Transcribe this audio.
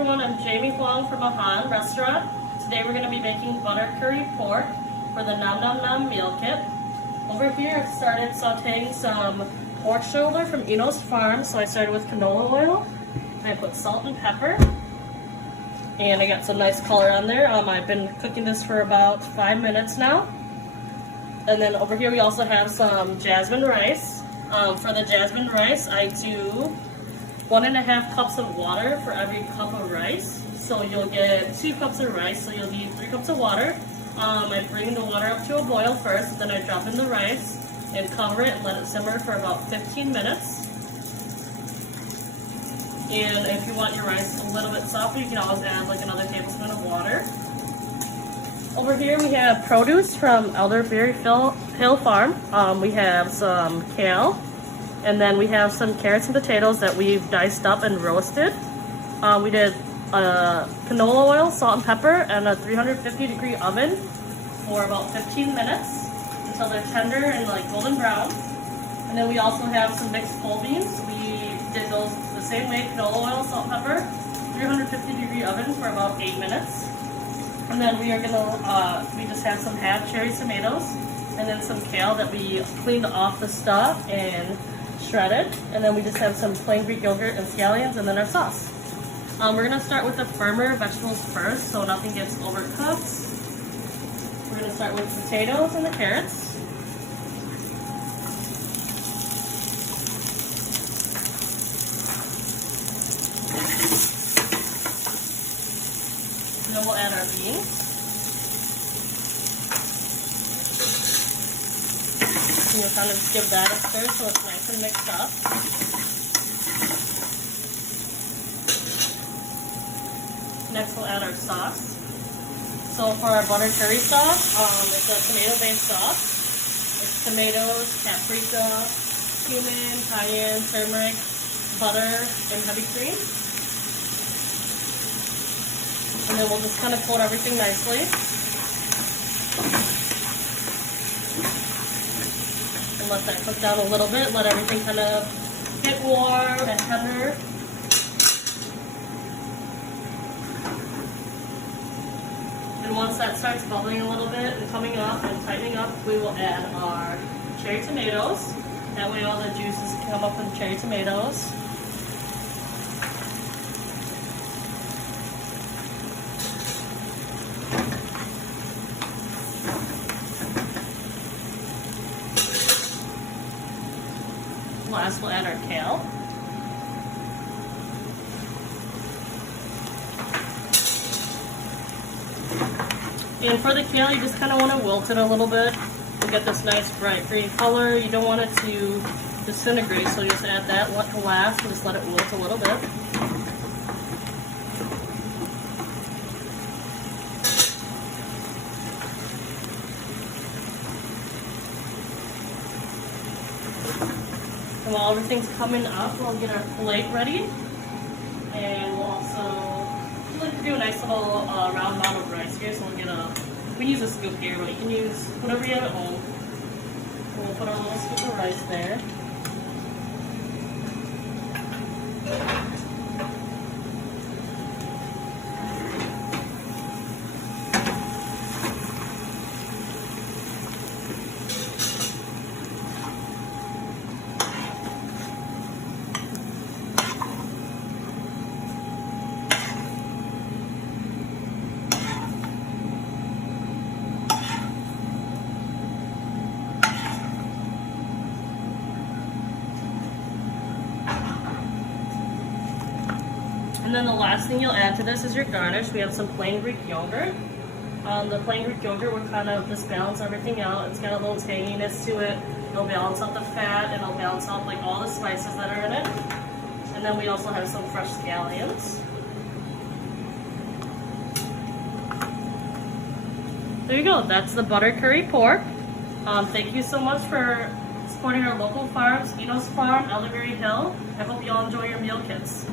everyone, I'm Jamie Hoang from a Hoang restaurant. Today we're going to be making butter curry pork for the Nom Nom Nom Meal Kit. Over here I've started sauteing some pork shoulder from Enos Farm. So I started with canola oil, I put salt and pepper, and I got some nice color on there. I've been cooking this for about 5 minutes now. And then over here we also have some jasmine rice. For the jasmine rice I do 1.5 cups of water for every cup of rice. So you'll get 2 cups of rice, so you'll need 3 cups of water. I bring the water up to a boil first, then I drop in the rice and cover it and let it simmer for about 15 minutes. And if you want your rice a little bit softer, you can always add like another tablespoon of water. Over here we have produce from Elderberry Hill Farm. We have some kale, and then we have some carrots and potatoes that we've diced up and roasted. We did canola oil, salt and pepper, and a 350-degree oven for about 15 minutes until they're tender and like golden brown. And then we also have some mixed pole beans. We did those the same way, canola oil, salt and pepper, 350-degree oven for about 8 minutes. And then we are gonna, we just have some half cherry tomatoes and then some kale that we cleaned off the stalk and shredded. And then we just have some plain Greek yogurt and scallions and then our sauce. We're gonna start with the firmer vegetables first so nothing gets overcooked. We're gonna start with the potatoes and the carrots. And then we'll add our beans. And you'll kind of just give that a stir so it's nice and mixed up. Next we'll add our sauce. So for our butter curry sauce, it's a tomato-based sauce. It's tomatoes, paprika, cumin, cayenne, turmeric, butter, and heavy cream. And then we'll just kind of coat everything nicely. And let that cook down a little bit. Let everything kind of get warm and tender. And once that starts bubbling a little bit and coming up and tightening up, we will add our cherry tomatoes. That way all the juices come up with the cherry tomatoes. Last, we'll add our kale. And for the kale, you just kind of want to wilt it a little bit to get this nice bright green color. You don't want it to disintegrate, so you just add that last and just let it wilt a little bit. And while everything's coming up, we'll get our plate ready. And we'll also like to do a nice little round amount of rice here. So we use a scoop here, but you can use whatever you have at home. And we'll put our little scoop of rice there. And then the last thing you'll add to this is your garnish. We have some plain Greek yogurt. The plain Greek yogurt will kind of just balance everything out. It's got a little tanginess to it. It'll balance out the fat and it'll balance out like all the spices that are in it. And then we also have some fresh scallions. There you go. That's the butter curry pork. Thank you so much for supporting our local farms, Enos Farm, Elderberry Hill. I hope you all enjoy your meal kits.